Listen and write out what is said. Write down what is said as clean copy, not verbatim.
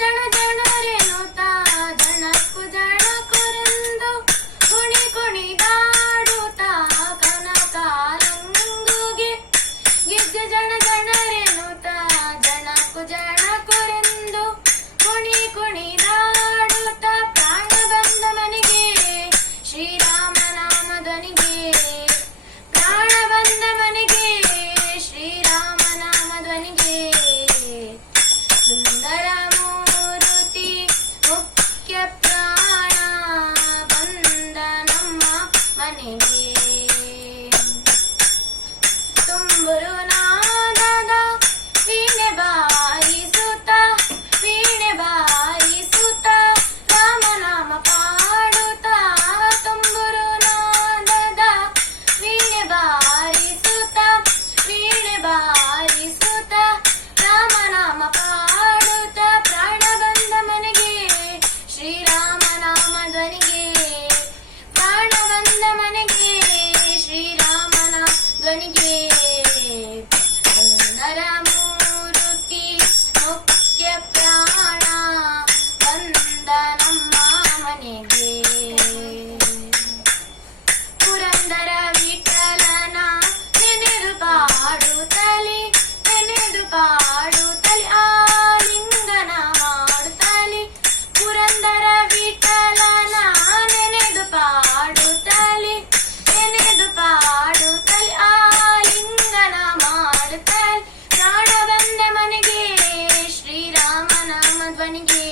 ಜನ ಜನರೆನುತ ಜನಕ್ಕೂ ಜನಕರೆಂದು ಕುಣಿ ಕುಣಿದಾಡುತ್ತ ಕನಕಾರಂಗುಗೆ ಗೆಜ್ಜೆ ಜನ ಜನರೆನುತ ಜನಕ್ಕೂ ಜನಕರೆಂದು ಕುಣಿ ಕುಣಿದಾಡುತ್ತ ಪ್ರಾಣ ಬಂದ ಮನೆಗೆ ಶ್ರೀರಾಮನಾಮದನಿಗೆ ಪ್ರಾಣ ಬಂದ ಮನೆಗೆ ಶ್ರೀರಾಮನಾಮದನಿಗೆ ಸುಂದರ ಮೂರುತಿ ಮುಖ್ಯ ಪ್ರಾಣ ಬಂದ ನಮ್ಮ ಮನೆಗೆ ತುಂಬುರು ನಾದದ ವೀಣೆ ಬಾರಿಸುತ್ತ ರಾಮನಾಮ ಪಾಡುತ್ತ ತುಂಬುರು ನಾದದ ವೀಣೆ ಬಾರಿಸುತ್ತ ರಾಮನಾಮ ಪಾಡುತ್ತ ಪ್ರಾಣ ಬಂದ ಮನೆಗೆ ಶ್ರೀರಾಮನಾಮ ಧ್ವನಿಗೆ ಪ್ರಾಣ ಬಂದ ಮನೆಗೆ ಶ್ರೀರಾಮನ ಧ್ವನಿಗೆ ಸುಂದರ ಮೂರುತಿ ಮುಖ್ಯ ಪ್ರಾಣ ಬಂದ ನಮ್ಮ ಮನೆಗೆ ಪುರಂದರ ವಿಠಲನ ನೆನೆದು ಪಾಡುತ್ತಲಿ ಆಲಿಂಗನ ಮಾಡುತ್ತಲಿ ಪುರಂದರ ವಿಠಲನ ನೆನೆದು ಪಾಡುತ್ತಲಿ ಆಲಿಂಗನ ಮಾಡುತ್ತಲಿ ಪ್ರಾಣ ಬಂದ ಮನೆಗೆ ಶ್ರೀರಾಮನಾಮ ಧ್ವನಿಗೆ